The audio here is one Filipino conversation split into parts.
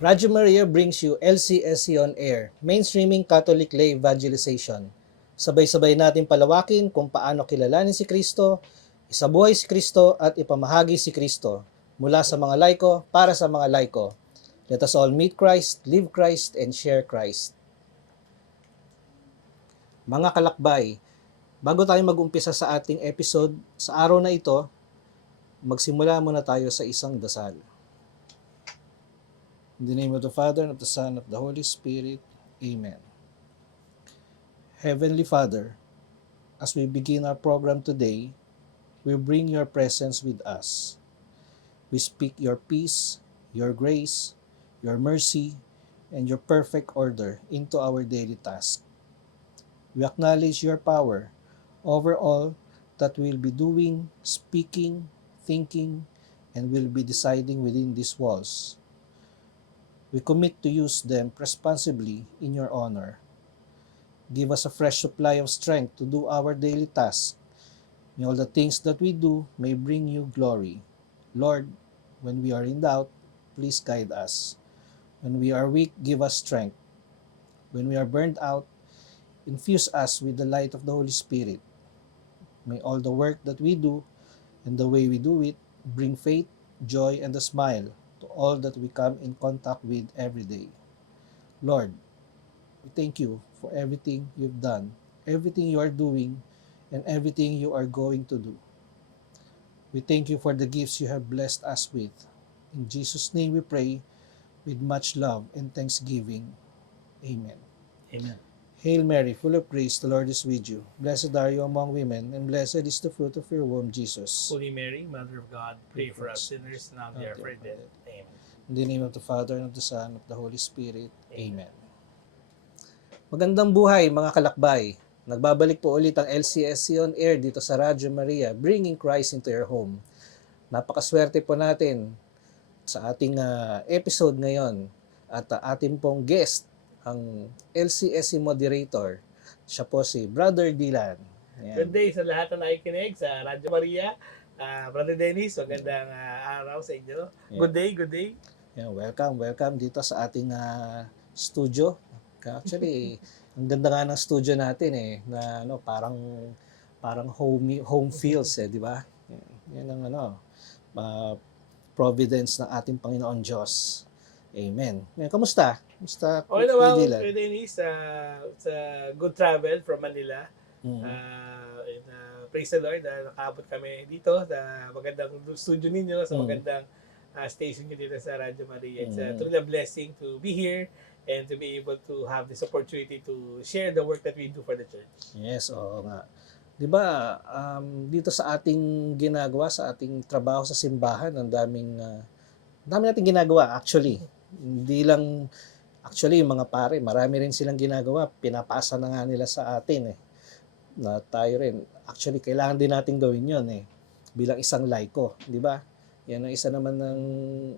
Radyo Maria brings you LCSC on Air, mainstreaming Catholic lay evangelization. Sabay-sabay natin palawakin kung paano kilalanin si Kristo, isabuhay si Kristo at ipamahagi si Kristo mula sa mga laiko para sa mga laiko. Let us all meet Christ, live Christ, and share Christ. Mga kalakbay, bago tayo mag-umpisa sa ating episode sa araw na ito, magsimula muna tayo sa isang dasal. In the name of the Father, and of the Son, and of the Holy Spirit. Amen. Heavenly Father, as we begin our program today, we bring your presence with us. We speak your peace, your grace, your mercy, and your perfect order into our daily task. We acknowledge your power over all that we'll be doing, speaking, thinking, and will be deciding within these walls. We commit to use them responsibly in your honor. Give us a fresh supply of strength to do our daily tasks. May all the things that we do may bring you glory. Lord, when we are in doubt, please guide us. When we are weak, give us strength. When we are burned out, infuse us with the light of the Holy Spirit. May all the work that we do and the way we do it bring faith, joy, and a smile to all that we come in contact with every day. Lord, we thank you for everything you've done, everything you are doing, and everything you are going to do. We thank you for the gifts you have blessed us with. In Jesus' name we pray with much love and thanksgiving. Amen. Amen. Hail Mary, full of grace, the Lord is with you. Blessed are you among women, and blessed is the fruit of your womb, Jesus. Holy Mary, Mother of God, pray for us sinners now and the hour of our death. Amen. In the name of the Father, and of the Son, and of the Holy Spirit. Amen. Magandang buhay mga kalakbay. Nagbabalik po ulit ang LCSC on Air dito sa Radyo Maria, bringing Christ into your home. Napakaswerte po natin sa ating episode ngayon at ating pong guest, ang LCSC moderator. Siya po si Brother Dylan. Ayan. Good day sa lahat na nakikinig sa Radyo Maria. Brother Dennis, magandang araw sa inyo. Yeah. Good day, good day. Yeah, welcome dito sa ating studio. Actually, ang ganda nga ng studio natin na parang home feels di ba? Yan ang providence ng ating Panginoon Diyos. Amen. Kamusta? Kamusta? Okay naman, Brother Dennis, sa good travel from Manila. Praise the Lord, nakaabot kami dito sa magandang studio ninyo, sa magandang station nyo dito sa Radyo Maria. It's truly a blessing to be here and to be able to have this opportunity to share the work that we do for the church. Yes, oo nga. 'Di ba, dito sa ating ginagawa, sa ating trabaho sa simbahan, ang dami nating ginagawa actually. Hindi lang actually yung mga pare, marami rin silang ginagawa, pinapasa na nga nila sa atin na tayo rin. Actually, kailangan din natin gawin 'yon bilang isang laiko, 'di ba? Yan ang isa naman ng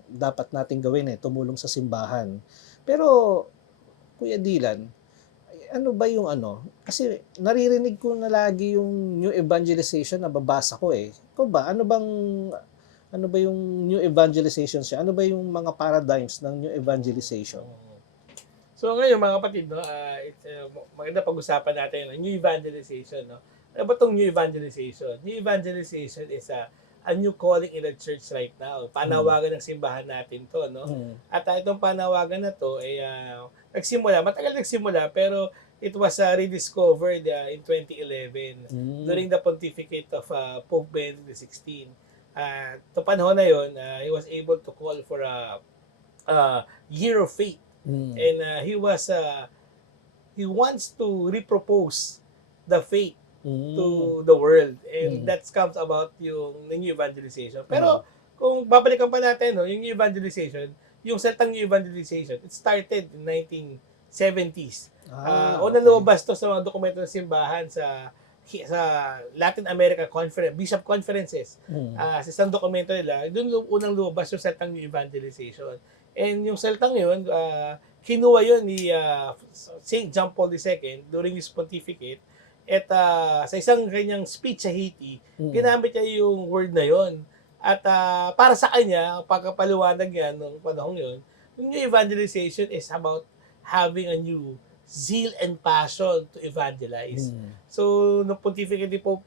dapat nating gawin tumulong sa simbahan. Pero Kuya Dylan, ano ba yung kasi naririnig ko na lagi yung new evangelization na babasa ko Ikaw ba, ano ba yung new evangelization siya? Ano ba yung mga paradigms ng new evangelization? So ngayon mga kapatid, maganda pag-usapan natin ang new evangelization. Ano ba itong new evangelization? New evangelization is a new calling in the church right now. Panawagan ng simbahan natin to, no? At itong panawagan na to ay matagal nagsimula, pero it was rediscovered in 2011 during the pontificate of Pope Benedict XVI. To panahon na yon, he was able to call for a year of faith. And he wants to repropose the faith to the world, and that comes about yung new evangelization. Pero kung babalikan pa natin, yung new evangelization, yung salitang new evangelization, it started in 1970s. Unang lumabas to sa mga dokumento ng simbahan sa Latin America Conference, Bishop Conferences. Sa isang dokumento nila, doon unang lumabas yung salitang new evangelization. And yung salitang yun, kinuha yun ni St. John Paul II during his pontificate. At sa isang kanyang speech sa Haiti, ginamit niya yung word na yon. At para sa kanya, pagkapaliwanag niya nung panahon yun, Yung new evangelization is about having a new zeal and passion to evangelize. So, nung pontificate ni Pope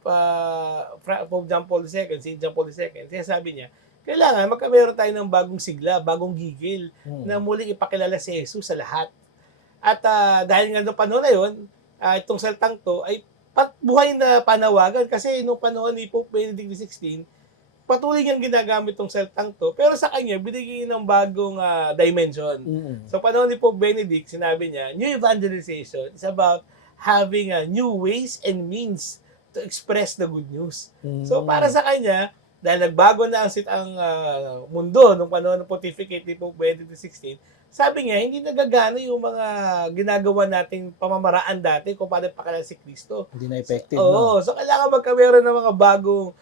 John Paul II, si John Paul II, sinasabi niya, kailangan magkameron tayo ng bagong sigla, bagong gigil, na muling ipakilala si Jesus sa lahat. At dahil nga noong panahon na yun, itong salitang to ay buhay na panawagan kasi nung panahon ni Pope Benedict XVI, patuloy niyang ginagamit itong salitang to, pero sa kanya, binigyan ng bagong dimension. So, panahon ni Pope Benedict, sinabi niya, new evangelization is about having new ways and means to express the good news. So, para sa kanya, dahil nagbago na ang mundo nung panahon ng pontificate ni Pope Benedict XVI, sabi niya, hindi nagagana yung mga ginagawa nating pamamaraan dati kung paano pakilala si Kristo. Hindi na effective, Oo, no? so kailangan magkameron ng mga bagong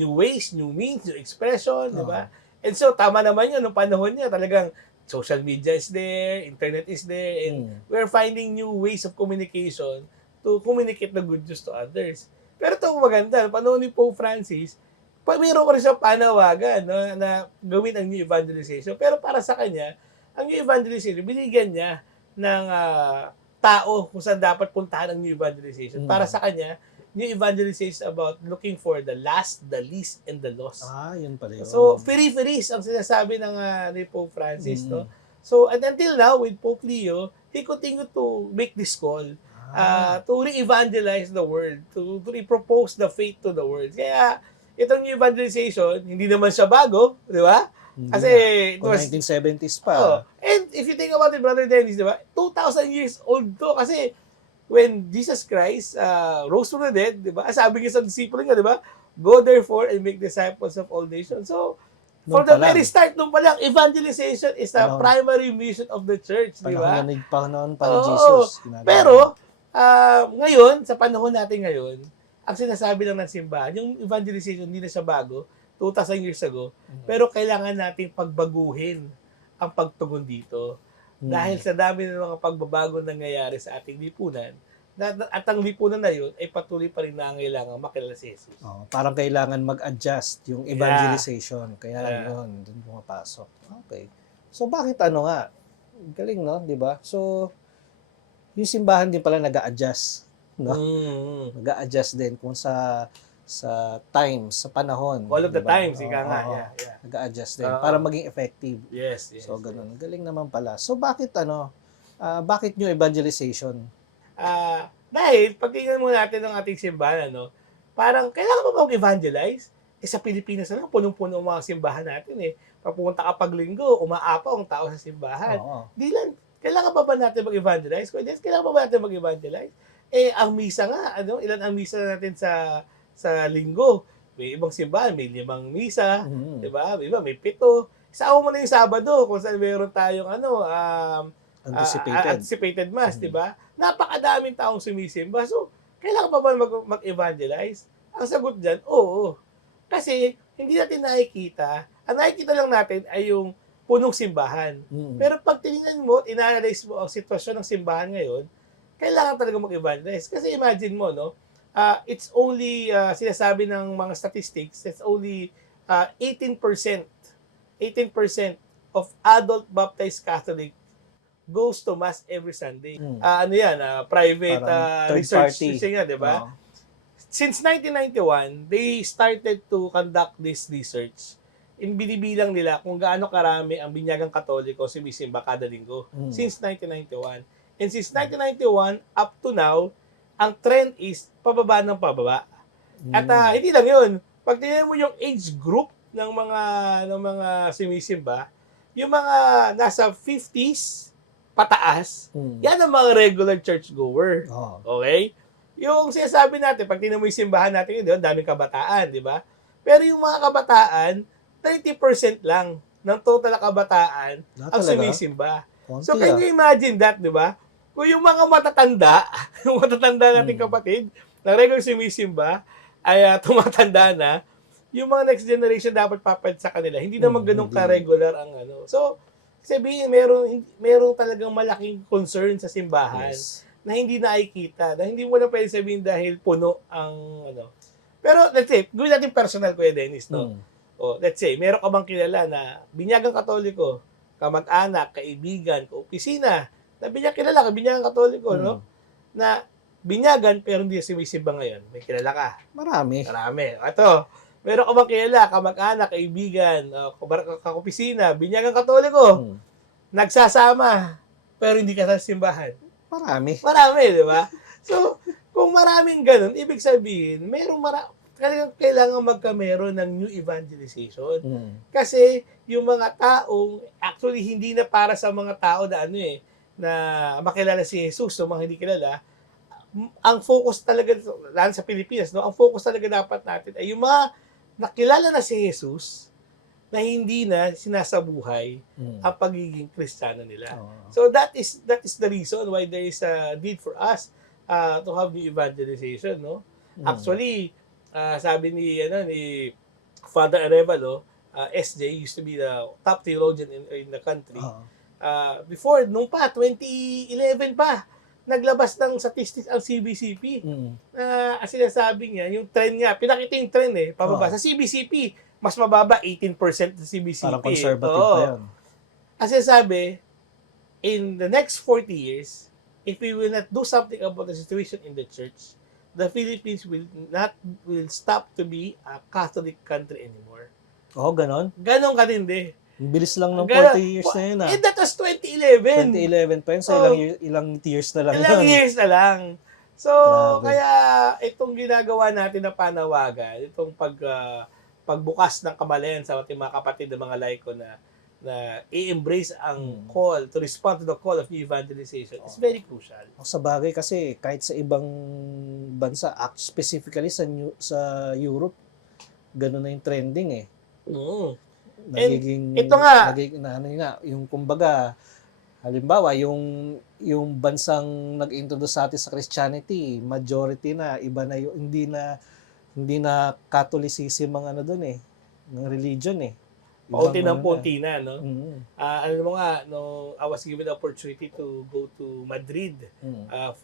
new ways, new means, new expression, di ba? And so, tama naman yun, nung panahon niya, talagang social media is there, internet is there, and we're finding new ways of communication to communicate the good news to others. Pero ito maganda, panahon ni Pope Francis, mayroon ko rin siyang panawagan no, na gawin ang new evangelization. Pero para sa kanya, ang new evangelization, binigyan niya ng tao kung saan dapat puntahan ang new evangelization. Para sa kanya, new evangelization is about looking for the last, the least, and the lost. Yun pala yun. So, firi-firis ang sinasabi ng ni Pope Francis. No? So, and until now, with Pope Leo, he continued to make this call to re-evangelize the world, to re-propose the faith to the world. Kaya, itong new evangelization, hindi naman siya bago, di ba? Kasi it was 1970s pa. And if you think about it, Brother Dennis, di ba? 2,000 years old to. Kasi when Jesus Christ rose from the dead, di ba? Sabi niya sa disciple niya, di ba? Go therefore and make disciples of all nations. So, from the very start, nung pa lang, evangelization is the primary mission of the church, di ba? Panahon pa ni Jesus. Pero, ngayon, sa panahon natin ngayon, ang sinasabi lang ng simbahan, yung evangelization hindi na siya bago, 2,000 years ago, pero kailangan nating pagbaguhin ang pagtugon dito. Dahil sa dami ng mga pagbabago nangyayari sa ating lipunan, at ang lipunan na yun ay patuloy pa rin nangangailangan makilala si Jesus. Parang kailangan mag-adjust yung evangelization. Kaya yun, dun pumapasok. Okay. So bakit nga? Galing, no? Di ba? So, yung simbahan din pala nag-a-adjust. No? Nag-a-adjust din kung sa time, sa panahon. All of the diba? times, ika nga. Yeah. Nag-a-adjust din para maging effective. Yes. So, ganun. Galing naman pala. So, bakit bakit new evangelization? Dahil, pagtingnan mo natin ng ating simbahan, parang kailangan mo mag-evangelize? Sa Pilipinas na lang, punong-puno ang mga simbahan natin Papunta ka pag linggo, umaapaw ang tao sa simbahan. Di lang, kailangan pa ba natin mag-evangelize? Kailangan pa ba natin mag-evangelize? Ang misa nga, ilan ang misa natin sa linggo? May ibang simbahan, may 5 misa, di ba? May 7. Isama mo na yung Sabado kung saan mayroon tayong anticipated mass, di ba? Napakadaming taong sumisimba. So, kailangan pa ba mag-evangelize? Ang sagot dyan, oo. Kasi, hindi natin nakikita. Ang nakikita lang natin ay yung punong simbahan. Pero pag tinignan mo at in-analyze mo ang sitwasyon ng simbahan ngayon, kailangan talaga mag-evangelize. Kasi imagine mo, it's only, sinasabi ng mga statistics, it's only 18% of adult baptized Catholic goes to Mass every Sunday. Private research nga, di ba? Since 1991, they started to conduct this research. Binibilang nila kung gaano karami ang binyagang Katoliko sumisimba kada linggo. Since 1991. And since 1991, up to now, ang trend is pababa ng pababa. At hindi lang yun. Pag tingnan mo yung age group ng mga sumisimba, yung mga nasa 50s pataas, yan ang mga regular churchgoer. Okay? Yung sinasabi natin, pag tingnan mo yung simbahan natin yun, daming kabataan, di ba? Pero yung mga kabataan, 30% lang ng total na kabataan ang sumisimba. So, can you imagine that, di ba? Kung yung mga matatanda, yung matatanda nating kapatid, na regular sumisimba, ay tumatanda na, yung mga next generation dapat papad sa kanila. Hindi naman ganun ka-regular ang So, sabihin, merong talagang malaking concern sa simbahan na hindi nakikita, na hindi mo na pwede sabihin dahil puno ang Pero, let's say, gawin natin personal, Kuya Dennis, let's say, meron ka bang kilala na binyagang Katoliko, kamag-anak, kaibigan, kaopisina, na kilala ka, binyagang Katoliko, no? Na binyagan pero hindi sumisimba ngayon. May kilala ka? Marami. Ito, meron ka bang kilala, kamag-anak, kaibigan, kaopisina, binyagang Katoliko, nagsasama, pero hindi ka sa simbahan? Marami, di ba? So, kung maraming ganun, ibig sabihin, kailangan magkameron ng new evangelization. Kasi yung mga taong, actually, hindi na para sa mga tao na na makilala si Jesus, so mga hindi kilala, ang focus talaga, lalo sa Pilipinas, no, ang focus talaga dapat natin ay yung mga nakilala na si Jesus na hindi na sinasabuhay ang pagiging Kristiyano nila. So that is the reason why there is a need for us to have new evangelization, no? Actually, sabi ni Father Arevalo, SJ used to be the top theologian in the country. Before, nung 2011 pa, naglabas ng statistics ang CBCP. As sinasabi niya, yung trend niya, pinakita yung trend pababa. Sa CBCP, mas mababa, 18% sa CBCP. Parang conservative pa yan. As sinasabi, in the next 40 years, if we will not do something about the situation in the church, the Philippines will stop to be a Catholic country anymore. Ganon? Ganon katindi. Ang bilis lang ng 40 years na yun that was 2011. 2011 pa yun, so ilang years na lang Ilang years na lang. So, grabe. Kaya itong ginagawa natin na panawagan, itong pagbukas ng kamalayan sa ating mga kapatid ng mga laiko na i-embrace ang call, to respond to the call of new evangelization is very crucial. Sa bagay kasi, kahit sa ibang bansa, specifically sa Europe, gano'n na yung trending Nagiging, ito nga, yung kumbaga, halimbawa, yung bansang nag-introduce sa atin sa Christianity, majority na, iba na yung, hindi na Catholicism ang doon ng religion Paunti ng punti na, no? Alam mo nga, I was given the opportunity to go to Madrid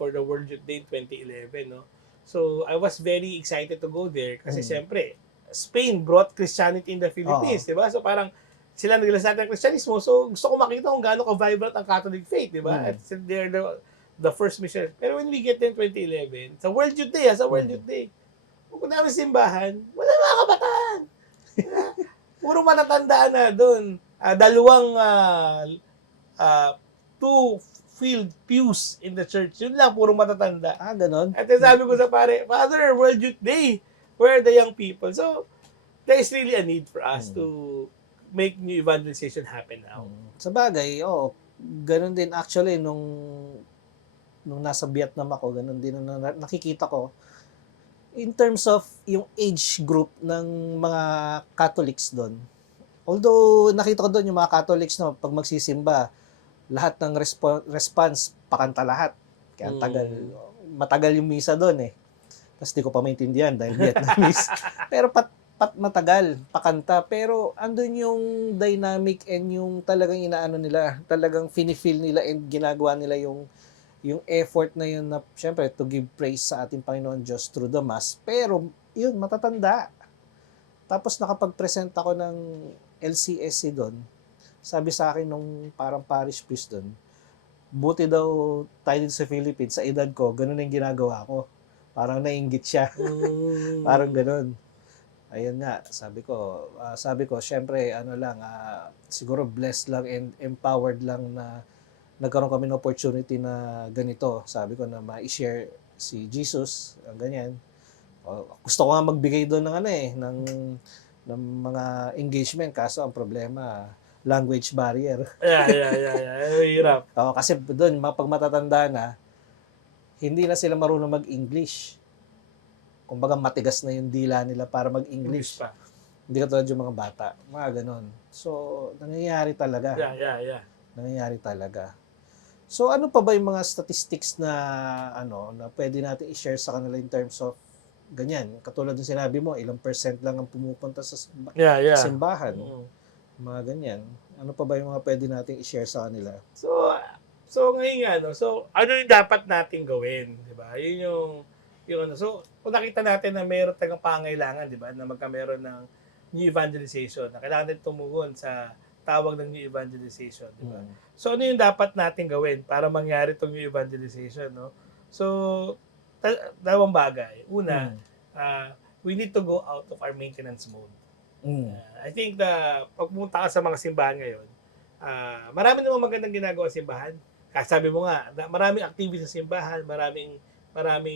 for the World Youth Day in 2011, no? So, I was very excited to go there kasi siyempre, Spain brought Christianity in the Philippines, di ba? So, parang sila naglasad ng Christianismo. So, gusto ko makita kung gaano ka-vibrant ang Catholic faith, di ba? At they're the first mission. Pero when we get there in 2011, sa World Youth Day, kung namin simbahan, wala mga kabataan. Puro matatandaan na doon. Dalawang two-filled pews in the church. Yun lang, puro matatanda. Ganon? At sabi ko sa pare, Father, World Youth Day, where are the young people? So, there is really a need for us to make new evangelization happen now. Sa bagay, ganun din actually nung nasa Vietnam ako, ganun din na nakikita ko. In terms of yung age group ng mga Catholics doon, although nakita ko doon yung mga Catholics na pag magsisimba, lahat ng response, pakanta lahat. Kaya matagal yung misa doon Tapos di ko pa maintindihan dahil Vietnamese. Pero matagal, pakanta. Pero andun yung dynamic and yung talagang inaano nila, talagang feel nila and ginagawa nila yung effort na yun na, syempre, to give praise sa ating Panginoon Diyos through the Mass. Pero, yun, matatanda. Tapos nakapag-present ako ng LCSC doon. Sabi sa akin nung parang parish priest doon, buti daw tayo din sa Philippines, sa edad ko, ganun yung ginagawa ko. Parang nainggit siya. Parang ganun. Ayun nga, sabi ko, syempre, siguro blessed lang and empowered lang na nagkaroon kami ng opportunity na ganito. Sabi ko na ma-share si Jesus, ganyan. Gusto ko nga magbigay doon ng mga engagement, kaso ang problema, language barrier. Yeah. Hirap. Kasi doon, pag matatanda na, hindi na sila marunong mag-English. Kumbaga matigas na yung dila nila para mag-English. Pa. Hindi katulad yung mga bata. Mga ganon. So, nangyayari talaga. Yeah. Nangyayari talaga. So, ano pa ba yung mga statistics na na pwede natin i-share sa kanila in terms of ganyan? Katulad ng sinabi mo, ilang percent lang ang pumupunta sa simbahan. Mga ganyan. Ano pa ba yung mga pwede natin i-share sa kanila? So ngayon ano yung dapat nating gawin, 'di ba? Yun yung So, kung nakita natin na mayroon tayong pangailangan, 'di ba, na magkameron ng new evangelization, na kailangan din tumugon sa tawag ng new evangelization, di ba? Mm. So ano yung dapat natin gawin para mangyari itong new evangelization, no? So, dalawang bagay. Una, Mm. we need to go out of our maintenance mode. Mm. I think pag pumunta ka sa mga simbahan ngayon, marami namang magandang ginagawa sa simbahan. Kasi sabi mo nga, maraming activities sa simbahan, maraming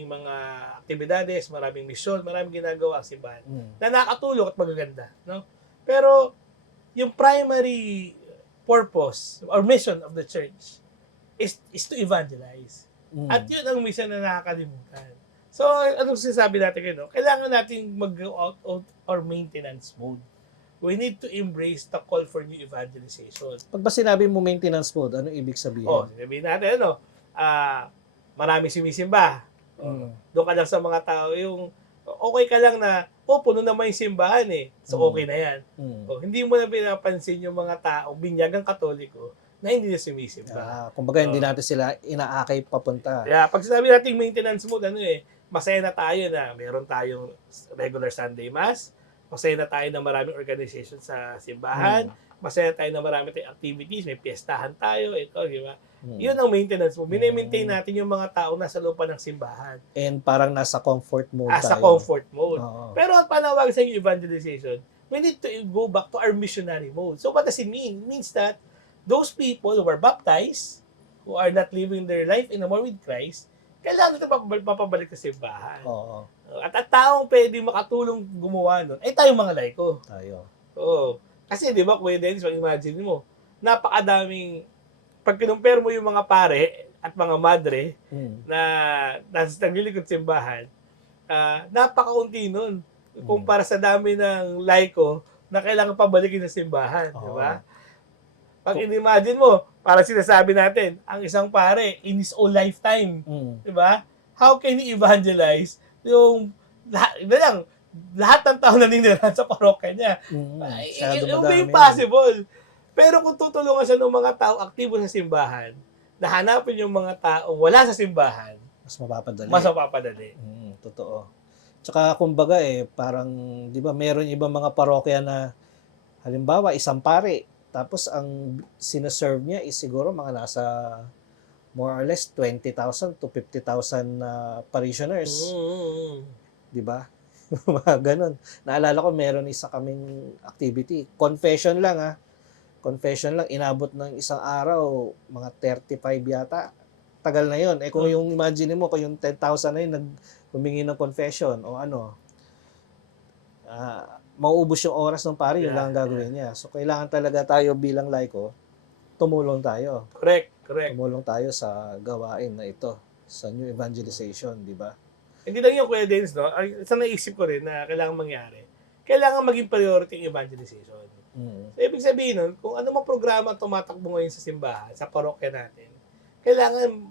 mga aktibidades, maraming misyon, maraming ginagawa ang simbahan na nakakatulong at magaganda, no? Pero yung primary purpose or mission of the church is to evangelize. At yun ang mission na nakakalimutan. So, anong sinasabi natin ngayon? No? Kailangan natin mag-go out of our maintenance mode. We need to embrace the call for new evangelization. Pag ba sinabi mo maintenance mode, ano ibig sabihin? Sabihin natin, maraming sumisimba. Doon ka lang sa mga tao, yung okay ka lang na, puno naman yung simbahan eh. So, okay na yan. Hindi mo na pinapansin yung mga tao, binyagang katoliko, na hindi na sumisimba. Kumbaga, hindi natin sila inaakay papunta. Pag sinabi natin maintenance mode, masaya na tayo na meron tayong regular Sunday Mass, masaya na tayo na maraming organization sa simbahan, masaya tayo na maraming tayong activities, may piyestahan tayo, ito, di ba? Yun ang maintenance mo. Mini-maintain natin yung mga tao nasa loob ng simbahan. And parang nasa comfort mode tayo. Sa comfort mode. Oo. Pero ang panawag sa evangelization, we need to go back to our missionary mode. So what does it mean? It means that those people who are baptized, who are not living their life in a more with Christ, kailangan ito mapabalik sa simbahan. Oo. At taong pwede makatulong gumawa nun, ay tayong mga laiko. Tayo. Oo. Kasi di ba, Kuya Dennis, imagine mo, napakadaming, pag kinumpare mo yung mga pare at mga madre na naglilikod sa simbahan, napakaunti nun. Kumpara sa dami ng laiko na kailangan pabalikin sa simbahan. Di ba? Pag in-imagine mo, para sinasabi natin, ang isang pare in his own lifetime, di ba? How can he evangelize yung lahat ng tao na ninirahan sa parokya niya? It will be impossible. Pero kung tutulungan siya ng mga tao aktibo sa simbahan, nahanapin yung mga tao wala sa simbahan, mas mapapadali. Mas mapapadali. Totoo. Tsaka kumbaga parang, di ba, meron ibang mga parokya na, halimbawa, isang pare, tapos ang sinaserve niya is siguro mga nasa more or less 20,000 to 50,000 parishioners. Di ba? Mga ganun. Naalala ko, meron isa kaming activity. Confession lang. Confession lang. Inabot ng isang araw, mga 35 yata. Tagal na yun. Kung yung imagine mo, kung yung 10,000 na yun, humingi ng confession o mauubos yung oras ng pare, yun lang ang gagawin niya. So, kailangan talaga tayo bilang laiko, tumulong tayo. Correct. Tumulong tayo sa gawain na ito, sa new evangelization, di ba? Hindi lang yung Kuya Dennis, no? Isang naisip ko rin na kailangan mangyari, kailangan maging priority yung evangelization. So, ibig sabihin nun, kung ano mang programa tumatakbo ngayon sa simbahan, sa parokya natin, kailangan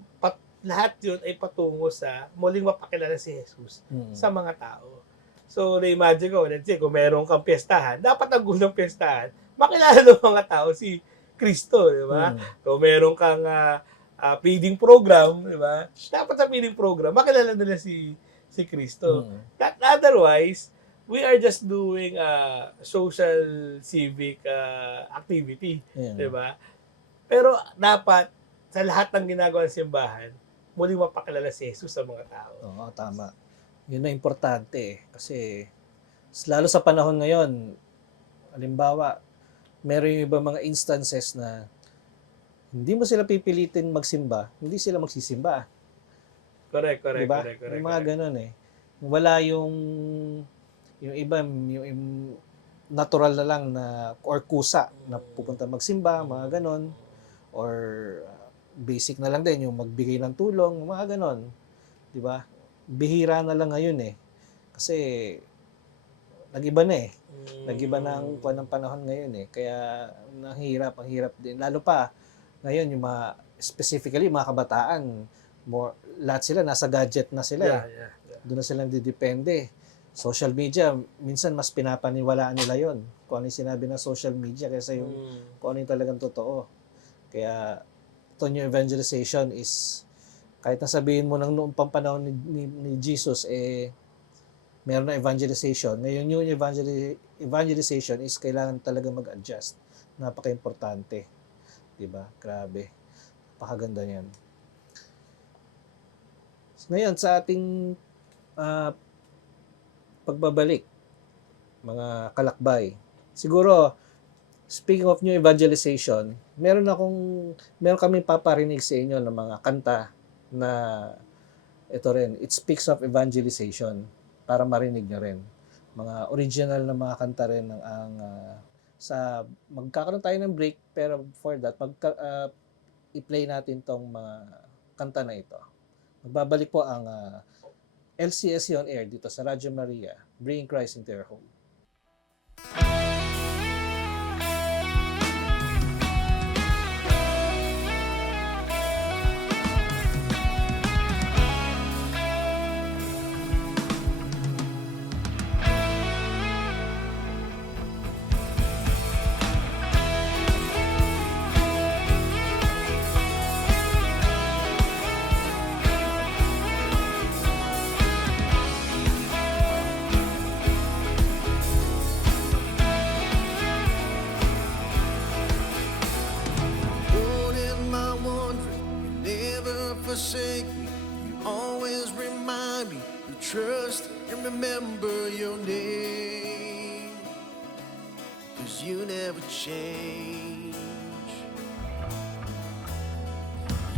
lahat yun ay patungo sa muling mapakilala si Jesus sa mga tao. So, na-imagine ko, let's say, kung meron kang piyestahan, dapat ang gulo ng piyestahan, makilala ng mga tao si Kristo, di ba? Kung meron kang feeding program, di ba? Dapat sa feeding program, makilala nila si Kristo. Otherwise, we are just doing social civic activity, di ba? Pero dapat, sa lahat ng ginagawa ng simbahan, muling mapakilala si Jesus sa mga tao. Oo, tama. Yun na importante kasi lalo sa panahon ngayon, halimbawa, meron yung ibang mga instances na hindi mo sila pipilitin magsimba, hindi sila magsisimba. Correct. Diba? Yung mga ganun Wala yung iba, yung natural na lang na or kusa na pupunta magsimba, mga ganun. Or basic na lang din, yung magbigay ng tulong, mga ganun. Diba? Bihira na lang ngayon Kasi nag-iba na Nag-iba na ang panahon ngayon Kaya ang hirap din. Lalo pa ngayon yung specifically mga kabataan, lahat sila nasa gadget na sila Doon na sila didepende. Social media, minsan mas pinapaniwalaan nila yon. Kung ano yung sinabi ng social media kaysa yung kung ano yung talagang totoo. Kaya ito new evangelization is kahit nasabihin mo ng noong panahon ni Jesus, meron na evangelization. Ngayon yung evangelization is kailangan talaga mag-adjust. Napaka-importante. Diba? Grabe. Napakaganda niyan. Ngayon, sa ating pagbabalik, mga kalakbay, siguro, speaking of new evangelization, meron kami paparinig sa inyo ng mga kanta na ito rin, it speaks of evangelization para marinig nyo rin. Mga original na mga kanta rin magkakaroon tayo ng break, pero for that, i-play natin tong mga kanta na ito. Magbabalik po ang LCSC on air dito sa Radyo Maria, Bringing Christ into Your Home. Forsake me, you always remind me to trust and remember your name, 'cause you never change.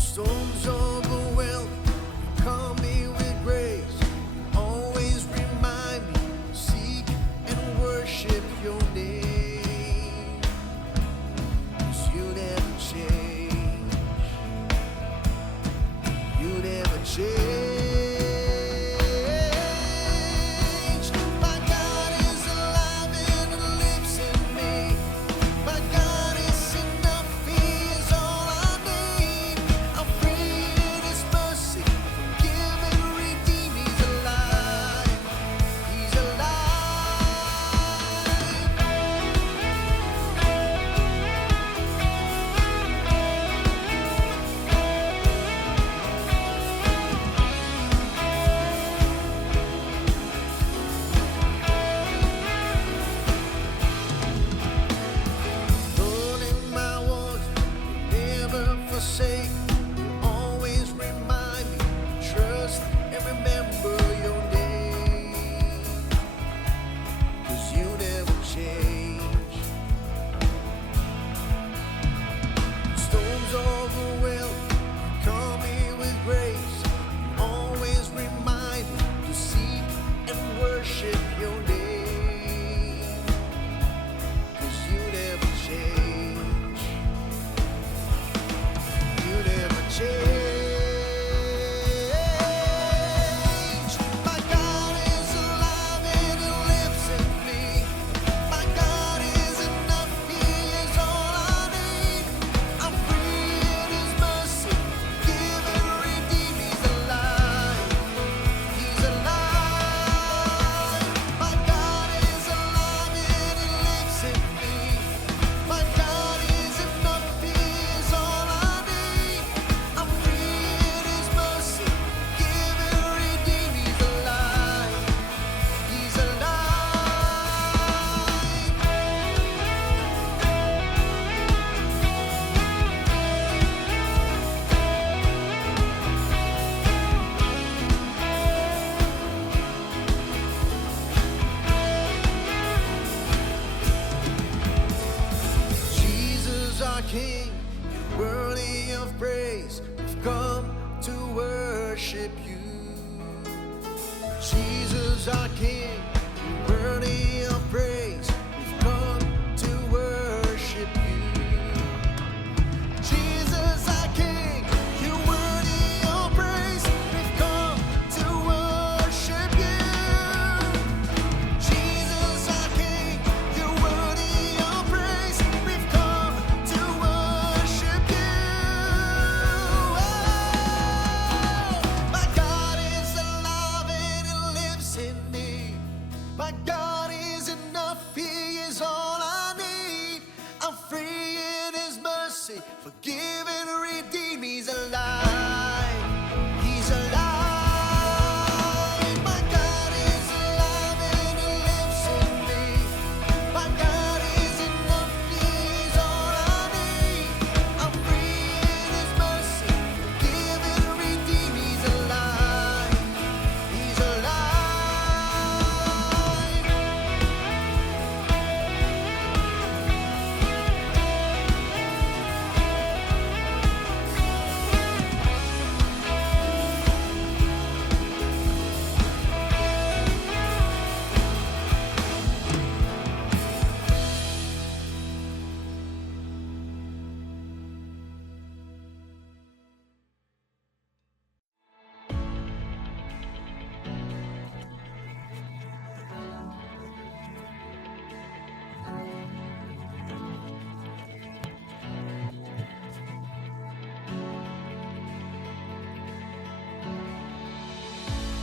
Storms overwhelm me, you calm me with grace, you always remind me to seek and worship your name, 'cause you never change. You never change. My God is alive and lives in me. My God is enough, He is all I need. I'm free in His mercy, forgive and redeem. He's alive, He's forsake, you always remind me, trust and remember your name, 'cause you never change. Storms overwhelm, you call me with grace, you always remind me to seek and worship your name, 'cause you never change. You never change. My God is alive and He lives in me. My God is enough, He is all I need. I'm free in His mercy, give and redeem. He's alive, He's alive. My God is alive and He lives in me. My God is enough, He is all I need. I'm free in His mercy, give and redeem. He's alive, He's Jesus our King, you're worthy of praise. We've come to worship you. Jesus our King, you're worthy of praise. We've come to worship you. Jesus our King, you're worthy of praise. We've come to worship you. Jesus our King, you're worthy of praise. We've come to worship you. My God is alive and He lives in me. My God is enough, He is all I need. I'm free in His mercy, forgive and redeem. He's alive, He's alive. My God is alive and He lives in me. My God is enough, He is all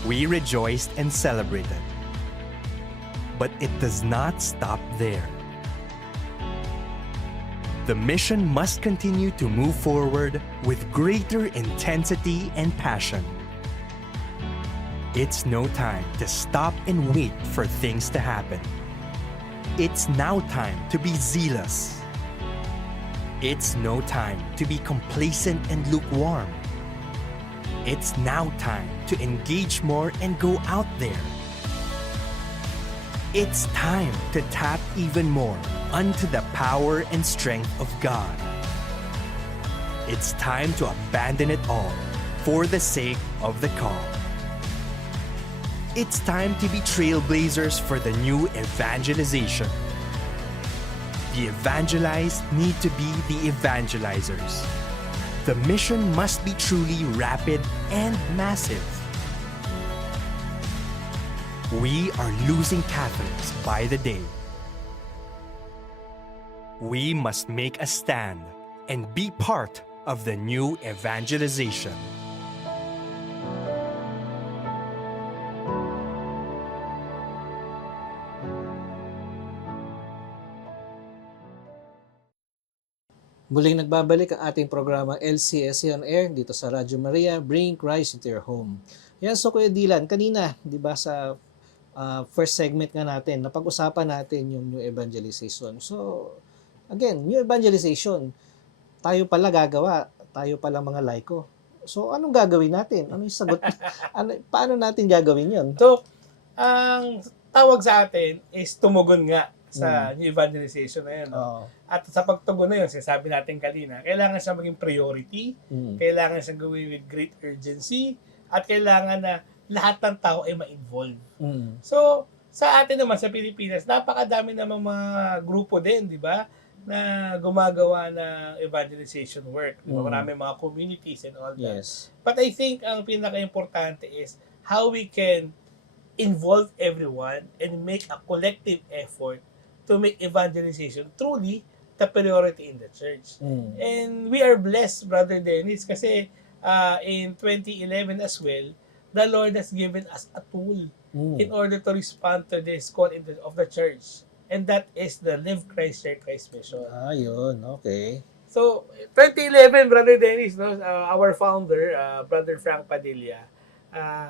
We rejoiced and celebrated. But it does not stop there. The mission must continue to move forward with greater intensity and passion. It's no time to stop and wait for things to happen. It's now time to be zealous. It's no time to be complacent and lukewarm. It's now time to engage more and go out there. It's time to tap even more unto the power and strength of God. It's time to abandon it all for the sake of the call. It's time to be trailblazers for the new evangelization. The evangelized need to be the evangelizers. The mission must be truly rapid and massive. We are losing Catholics by the day. We must make a stand and be part of the new evangelization. Muling nagbabalik ang ating programang LCSC on Air dito sa Radyo Maria, Bring Christ into your home. Yan, so Kuya Dylan, kanina, di ba sa first segment nga natin, napag-usapan natin yung new evangelization. So, again, new evangelization, tayo pala gagawa, tayo pala mga laiko. So, anong gagawin natin? Ano yung sagot? Paano natin gagawin yun? So, ang tawag sa atin is tumugon nga sa new evangelization na yun. No? Oo. At sa pagtugon na yun, sinasabi natin kanina, kailangan siya maging priority, kailangan siya gawin with great urgency, at kailangan na lahat ng tao ay ma-involve. So, sa atin naman sa Pilipinas, napakadami namang mga grupo din, di ba, na gumagawa ng evangelization work. Diba? Marami mga communities and all that. Yes. But I think ang pinaka-importante is how we can involve everyone and make a collective effort to make evangelization truly the priority in the church. And we are blessed, Brother Dennis, kasi in 2011 as well, the Lord has given us a tool in order to respond to this call of the church. And that is the Live Christ, Share Christ mission. Yun. Okay. So, 2011, Brother Dennis, no, our founder, Brother Frank Padilla,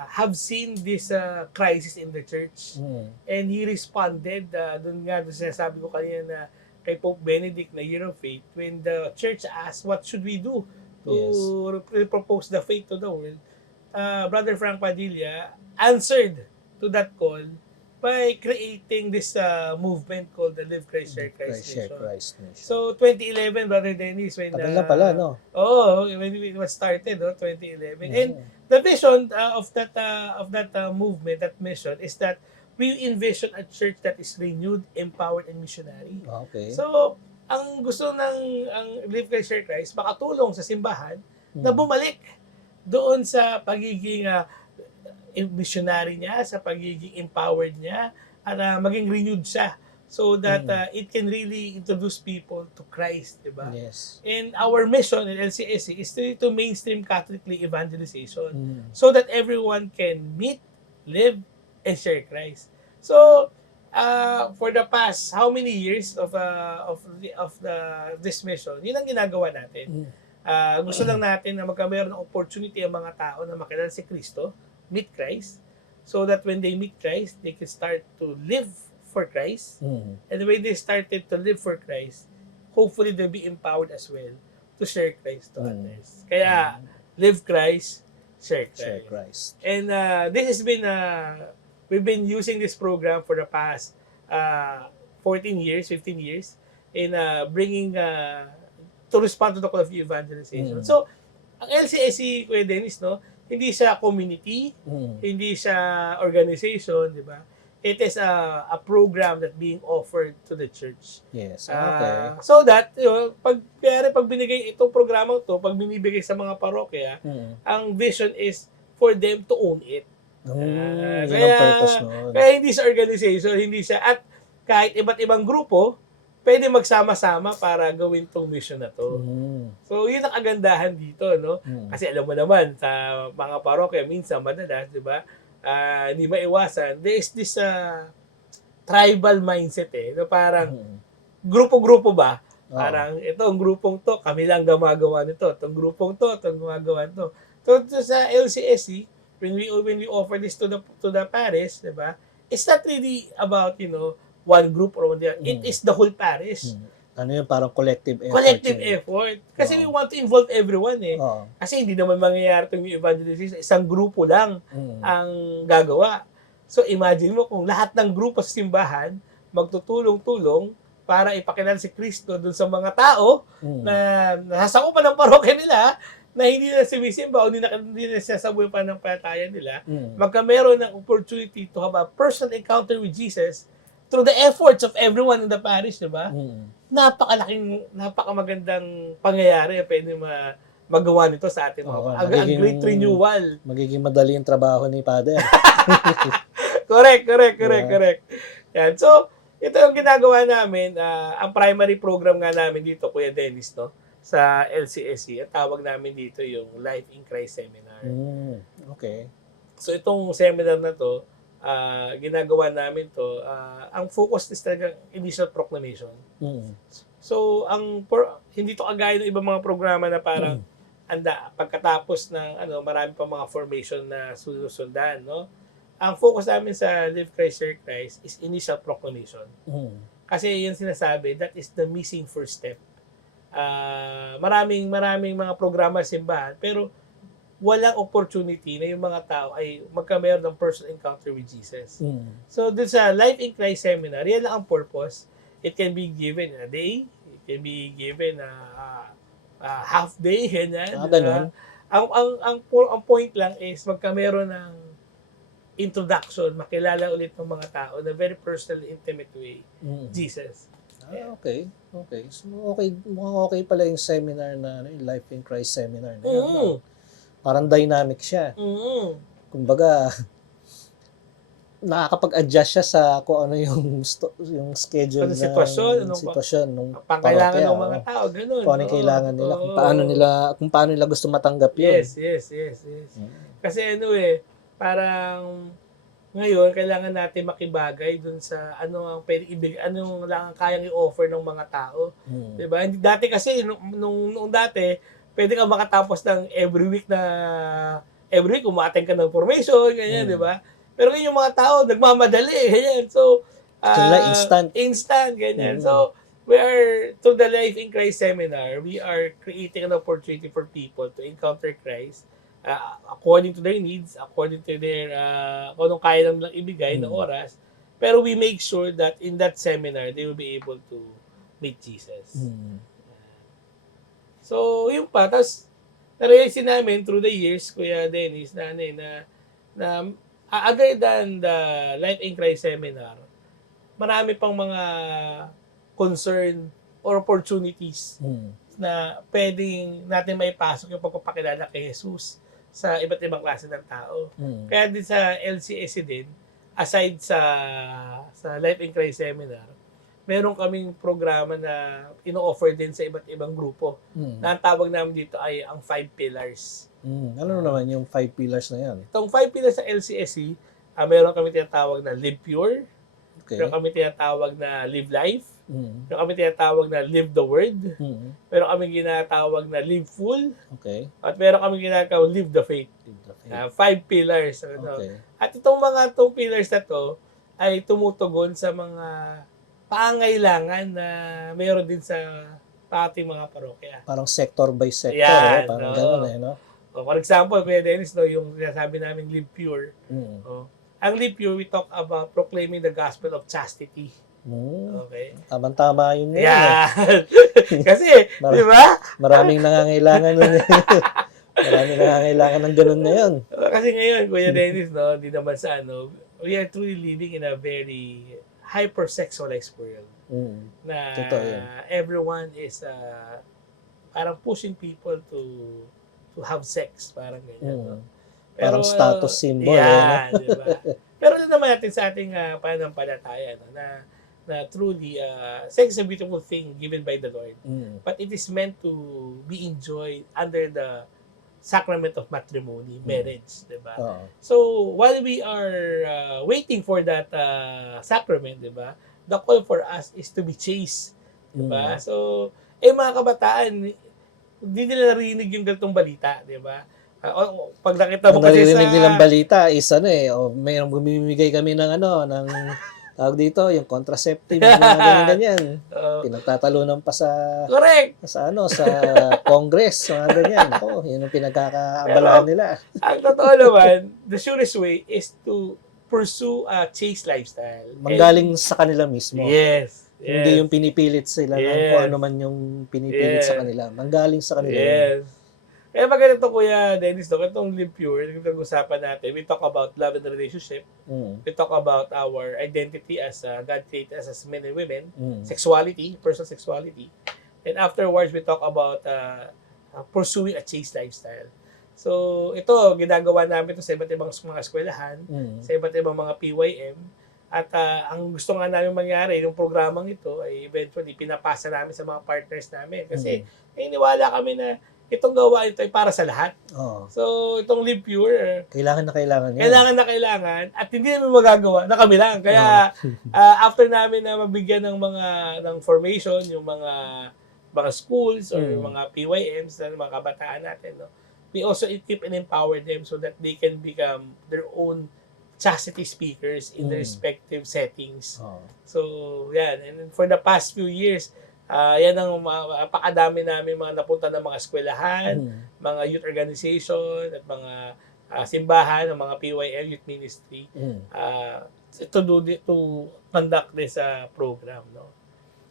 have seen this crisis in the church. And he responded, dun sinasabi ko kanina na kay Pope Benedict na Year of Faith, when the church asked, what should we do to propose the faith to the world? Brother Frank Padilla answered to that call by creating this movement called the Live Christ, Share Christ Mission. So, 2011, Brother Dennis, when... Tagal na pala, no? when it was started, 2011. And the vision of that movement, that mission, is that we envision a church that is renewed, empowered, and missionary. Okay. So, ang gusto ng Live Christ, Share Christ, makatulong sa simbahan na bumalik doon sa pagiging missionary niya, sa pagiging empowered niya, at maging renewed siya so that it can really introduce people to Christ, di ba? Yes. And our mission in LCSC is to mainstream Catholicly evangelization so that everyone can meet, live, and share Christ. So, for the past how many years of this mission, yun ang ginagawa natin. Gusto lang natin na magkameron ng opportunity ang mga tao na makilala si Kristo, meet Christ, so that when they meet Christ, they can start to live for Christ. And when they started to live for Christ, hopefully they'll be empowered as well to share Christ to others. Kaya, live Christ, share Christ. Share Christ. And this has been, we've been using this program for the past 14 years, 15 years, in bringing, to respond to the call of evangelization. So, ang LCSC, Kuya Dennis, no, hindi siya community, hindi siya organization, di ba? It is a program that being offered to the church. Yes. Okay. So that, pag binigay itong programa to, pag binibigay sa mga parokya, ang vision is for them to own it. Yun ang purpose nun. Kaya hindi siya organization, hindi siya, at kahit iba't ibang grupo, pwede magsama-sama para gawin tong mission na to. So, yun ang kagandahan dito, no? Kasi alam mo naman, sa mga parokya, minsan madalas, di ba, hindi maiwasan, there is this tribal mindset na parang grupo-grupo ba? Oo. Parang itong grupong to, kami lang gumagawa nito. Itong grupong to, itong gumagawa nito. So sa LCSC, when we offer this to the parish, 'di ba? It's not really about, one group or the other. It is the whole parish. Ano yun, parang collective effort. Collective yun. effort. Kasi Oo. we want to involve everyone Oo. Kasi hindi naman mangyayari itong evangelization. Isang grupo lang Mm. ang gagawa. So imagine mo kung lahat ng grupo sa simbahan magtutulong-tulong para ipakilala si Kristo dun sa mga tao Mm. na nasasakupan ng parokya nila na hindi na sumisimba o hindi na sinasabuhay pa ng palataya nila, Mm. magkameron ng opportunity to have a personal encounter with Jesus through the efforts of everyone in the parish, di ba? Mm. Napakamagandang pangyayari ang pwede magawa nito sa ating mga Oo, a magiging- great renewal. Magiging madali yung trabaho ni Father. Correct. Yeah. Yan. So, ito yung ginagawa namin. Ang primary program nga namin dito, Kuya Dennis, no? Sa LCSC. Ang tawag namin dito yung Life in Christ Seminar. Okay. So, itong seminar na to, ginagawa namin to, ang focus is talagang initial proclamation. Mm. So, hindi to kagaya ng ibang mga programa na parang pagkatapos ng marami pa mga formation na susundan, no? Ang focus namin sa Live Christ, Share Christ is initial proclamation. Mm. Kasi yun sinasabi, that is the missing first step. Maraming mga programa sa simbahan, pero walang opportunity na yung mga tao ay magkameron ng personal encounter with Jesus. Mm. So, dun sa Life in Christ Seminar, yan lang ang purpose. It can be given a day, it can be given a half day, ganyan. Ganun. Ang point lang is magkameron ng introduction, makilala ulit ng mga tao na very personal, intimate way, Mm. Jesus. Okay. So, mukhang okay pala yung seminar na, yung Life in Christ seminar na yun, no? Mm. Parang dynamic siya. Mm. Kumbaga, nakakapag-adjust siya sa kung ano yung schedule Ano ng sitwasyon, sitwasyon ng Pangkailangan parokya, ng mga oo. tao, ganun. Kung ano yung kailangan nila, kung paano nila gusto matanggap yun. Yes. Mm. Kasi parang ngayon kailangan natin makibagay dun sa ano ang pwede ibigay, ano lang ang kayang i-offer ng mga tao. Mm. 'Di ba? Hindi dati kasi nung dati, pwede kang makatapos ng every week umu-attend ka ng formation, ganyan, 'di ba? Pero ngayon yung mga tao nagmamadali, ganyan. So, instant ganyan. Mm. So, we are to the Life in Christ seminar, we are creating an opportunity for people to encounter Christ according to their needs, according to their kung anong kaya lang ibigay na oras. Pero we make sure that in that seminar, they will be able to meet Jesus. Mm. So, yun pa. Tapos, na-realize namin through the years, Kuya Dennis, na other than the Life in Christ seminar, marami pang mga concern or opportunities Mm. na pwedeng natin maipasok yung pagpapakilala kay Jesus sa iba't ibang klase ng tao. Mm. Kaya din sa LCSC din, aside sa Life in Christ seminar, meron kaming programa na ino-offer din sa iba't ibang grupo. Mm. Na ang tawag namin dito ay ang 5 pillars. Ano naman yung 5 pillars na yan? Itong 5 pillars sa LCSC, meron kami tinatawag na Live Pure, Okay. meron kami tinatawag na Live Life, Mm. meron kami tinatawag na Live the Word, Mm. meron kami ginatawag na Live Full, Okay. at meron kami ginatawag Live the Faith. 5 pillars. Okay. At itong pillars na to ay tumutugon sa mga pangailangan na meron din sa ating mga parokya. Parang sector by sector, Yan, parang oo. gano'n no? For example, Kuya Dennis, yung sinasabi namin Live Pure. Mm. Ang Live Pure, we talk about proclaiming the gospel of chastity. Mm. Okay? Tamang-tama yun. Yan. Kasi, di ba? Maraming nangangailangan nun. Maraming nangangailangan ng ganun na yun. Kasi ngayon, Kuya Dennis, di naman sa we are truly living in a very hypersexualized world. Mm. Na Totoo yun. everyone is parang pushing people to have sex. Parang ganyan. Mm. No? Parang status symbol. Yan, di ba? Pero alam naman natin sa ating pananampalataya na truly, sex is a beautiful thing given by the Lord. Mm. But it is meant to be enjoyed under the sacrament of matrimony, marriage, di ba? Oo. So, while we are waiting for that sacrament, di ba? The call for us is to be chaste, di ba? So, mga kabataan, hindi nila narinig yung ganitong balita, di ba? Pag nakita mo Ang kasi naririnig sa... nilang balita is mayroong bumibigay kami ng tawag dito, yung contraceptive, mga ganyan. Pinagtatalunan pa Correct! sa Congress, mga ganyan. Ako, yun ang pinagkakaabalahan nila. Ang totoo naman, the surest way is to pursue a chaste lifestyle. Manggaling sa kanila mismo. Yes. Hindi yung pinipilit sila ng Yes. kung ano man yung pinipilit sa kanila. Manggaling sa kanila. Yes. Kaya maganda to, Kuya Dennis, itong Live Pure, yung pinag-usapan natin, we talk about love and relationship. We talk about our identity as God created us as men and women, sexuality, personal sexuality. And afterwards, we talk about pursuing a chaste lifestyle. So, ito, ginagawa namin ito sa iba't ibang mga eskwelahan, sa iba't ibang mga PYM. At ang gusto nga namin mangyari, yung programang ito, ay eventually pinapasa namin sa mga partners namin. Kasi naniniwala kami na itong gawain ito ay para sa lahat. Oo. So, itong Live Pure, Kailangan yan. kailangan at hindi namin magagawa na kami lang. Kaya after namin na mabigyan ng formation yung mga schools or mga PYMs na mga kabataan natin, no, we also equip and empower them so that they can become their own chastity speakers in their respective settings. Oo. So, yan. And for the past few years, yan ang pakadami namin mga napunta ng mga eskwelahan, mga youth organization, at mga simbahan, ng mga PYM youth ministry to conduct this program. No?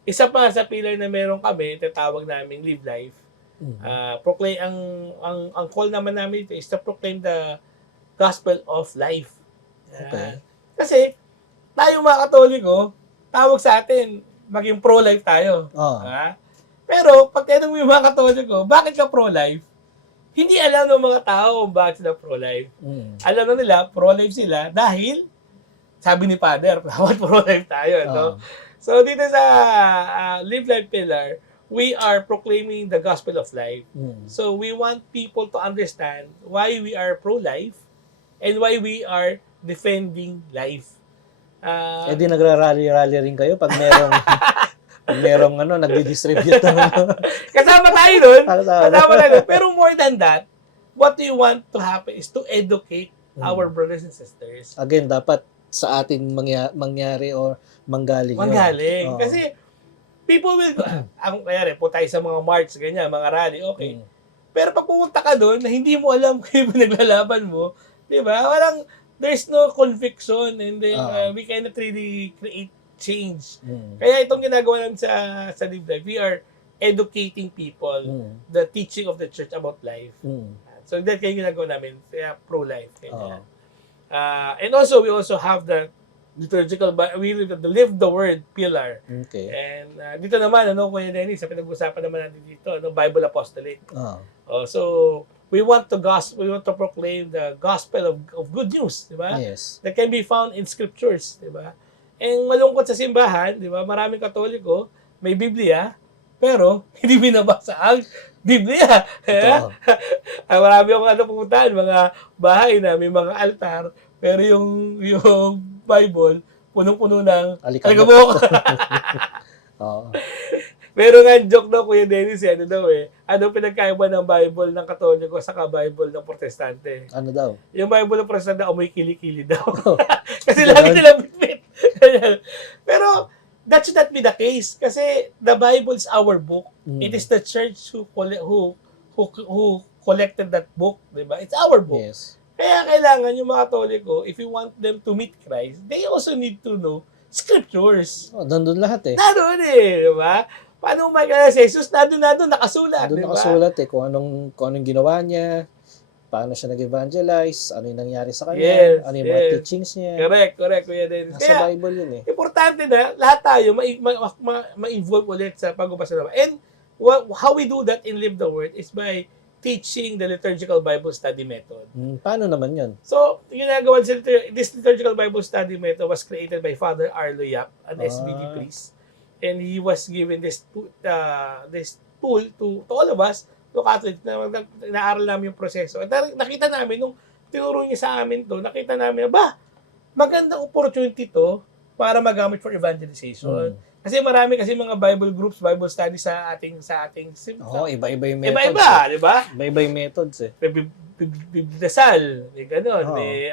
Isa pa sa pillar na meron kami, tatawag namin Live Life. Proclaim ang call naman namin ito is to proclaim the gospel of life. Okay. Kasi tayong mga Katoliko, tawag sa atin maging pro-life tayo. Oo. Pero pag tinanong mo yung mga Katoliko, bakit ka pro-life? Hindi alam ng mga tao kung bakit sila pro-life. Alam na nila, pro-life sila dahil sabi ni Father, dapat pro-life tayo. No? So dito sa Live Life Pillar, we are proclaiming the gospel of life. So we want people to understand why we are pro-life and why we are defending life. Di nagrarally-rally rin kayo pag merong nagdi-distribute. Kasama tayo doon. Kasama tayo. Pero more than that, what we want to happen is to educate our brothers and sisters. Again, dapat sa atin mangyari or manggaling yun. Manggaling. Oo. Kasi people will go, kaya po tayo sa mga march, ganyan, mga rally, okay. Pero pag pumunta ka doon na hindi mo alam kung yung naglalaban mo, di ba? There's no conviction and then we cannot really create change. Kaya itong ginagawa namin sa Live Life, we are educating people, the teaching of the church about life. So that kaya ginagawa namin, kaya pro-life. And also, we also have the liturgical, the Live the Word pillar. Okay. And dito naman, Kuya Dennis, sa pinag-usapan naman natin dito, Bible Apostolate. So, we want to proclaim the gospel of good news, di ba? Yes. That can be found in scriptures, di ba? And malungkot sa simbahan, di ba? Maraming Katoliko, may Biblia, pero hindi binabasa ang Biblia. Marami akong pupuntahan, mga bahay na may mga altar, pero yung Bible, punong-puno ng alikabok. Oo. Pero nga joke daw, Kuya Dennis, ano pinagkaiba ng Bible ng Katoliko sa Bible ng Protestante? Ano daw? Yung Bible ng Protestante, amoy kilikili daw. Kasi lagi nila bitbit. Pero that should not be the case. Kasi the Bible is our book. It is the church who collected that book. Diba? It's our book. Yes. Kaya kailangan yung mga Katoliko, if you want them to meet Christ, they also need to know scriptures. Nandun lahat eh. Nandun diba? Paano magkala si Jesus? Nandun, nakasulat, Doon diba? nakasulat eh, kung anong ginawa niya, paano siya nag-evangelize, ano yung nangyari sa kanya, Yes, ano yung mga teachings niya. Correct, Kuya Dennis. Nasa Bible yun eh. Importante na lahat tayo ma-involve ulit sa pagbabasa naman. And how we do that in Live the Word is by teaching the liturgical Bible study method. Paano naman yun? So, ginagawa this liturgical Bible study method was created by Father Arlo Yap, an SBD priest. And he was given this tool to all of us to Catholic, na inaaral namin yung proseso. At nakita namin, nung tinuro niya sa amin to, nakita namin, magandang opportunity to para magamit for evangelization. Kasi marami kasi mga Bible groups, Bible studies sa ating Oo, iba-iba yung methods. iba-iba, di ba? Iba-iba yung methods eh. May bibdasal, may ganun, Oo. may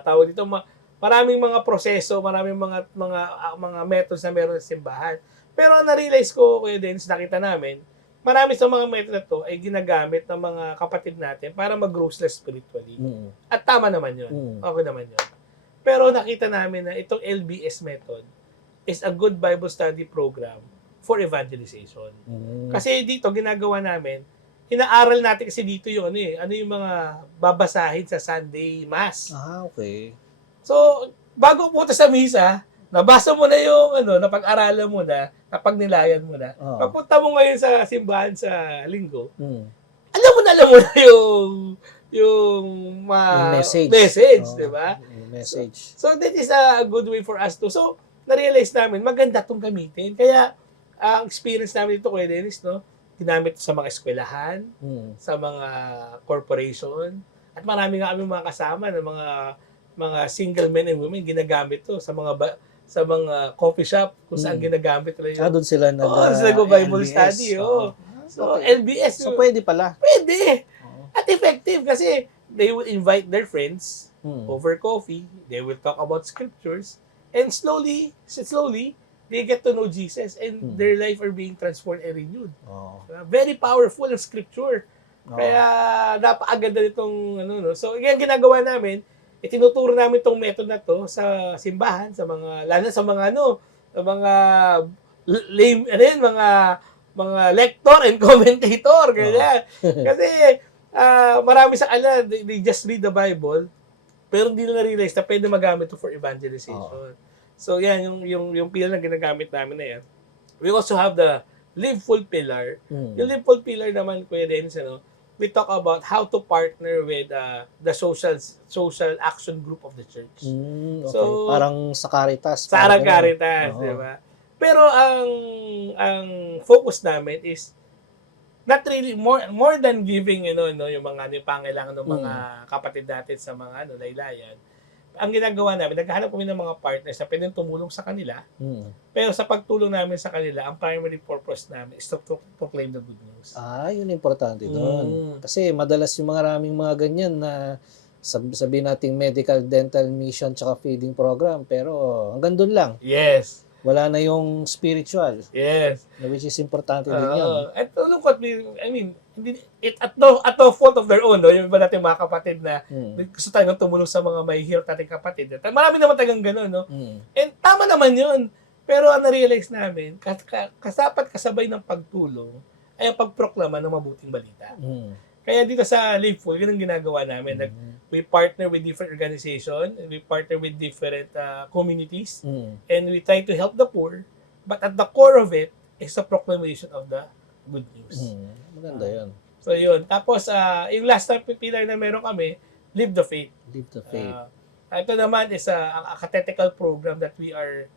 tawag dito, maraming mga proseso, maraming mga methods na meron sa simbahan. Pero na-realize ko, Kuya Dennis, nakita namin, marami sa mga method na to ay ginagamit ng mga kapatid natin para mag-grow sila spiritually. At tama naman yun. Okay naman yun. Pero nakita namin na itong LBS method is a good Bible study program for evangelization. Kasi dito, ginagawa namin, inaaral natin kasi dito yung yung mga babasahin sa Sunday Mass. Okay. So, bago pumunta sa misa, nabasa mo na yung napag-aralan mo na, napagnilayan mo na. Oo. Pagpunta mo ngayon sa simbahan sa linggo, Mm. alam mo na yung message, Oo, di ba? yung message. So, that is a good way for us to. So, na-realize namin, maganda itong gamitin. Kaya, ang experience namin dito, Kuya Dennis, ginamit sa mga eskwelahan, sa mga corporation, at marami nga kami mga kasama ng mga single men and women, ginagamit to sa mga coffee shop kung saan ginagamit nila Doon sila nag-Bible LBS. study. Oo. So, Okay. LBS. So, pwede pala. Pwede. Oo. At effective kasi they will invite their friends Mm. over coffee. They will talk about scriptures. And slowly, they get to know Jesus and their life are being transformed and renewed. Oo. Very powerful ang scripture. Oo. Kaya napakaganda nitong So, yan ginagawa namin. Itinuturo namin tong method na to sa simbahan, lalo sa mga sa mga lame, mga lector and commentator, ganyan. Kasi marami sa they just read the Bible, pero hindi nila realize na pwede magamit to for evangelization. So yan, yung pillar na ginagamit namin na yan. We also have the Live Full pillar. Yung Live Full pillar naman, Kuya Dennis, we talk about how to partner with the social action group of the church. Okay. So, parang sa Caritas. Sa parang ganun. Caritas, Oo. di ba? Pero ang focus namin is not really more than giving yung mga pangailangan ng mga kapatid natin sa mga laylayan. Ang ginagawa namin, naghahanap kami ng mga partners na pwedeng tumulong sa kanila. Pero sa pagtulong namin sa kanila, ang primary purpose namin is to proclaim the good news. Yun importante doon. Kasi madalas yung maraming mga ganyan na sabihin nating medical, dental mission, tsaka feeding program. Pero hanggang doon lang. Yes. Wala na yung spiritual. Yes. Which is importante din yun. At lungkot, at no fault of their own, yung iba natin mga kapatid na gusto tayong tumulong sa mga may hirap nating kapatid. At marami naman tagang gano'n, And tama naman yun. Pero ang na-realize namin, kasapat kasabay ng pagtulong ay ang pagproklama ng mabuting balita. Kaya dito sa Live Full, yun ang ginagawa namin. We partner with different organizations, we partner with different communities, and we try to help the poor. But at the core of it is the proclamation of the good news. Maganda yun. So yun. Tapos, yung last time pillar na meron kami, Live the Faith. Live the faith. Ito naman is a catechetical program that we are,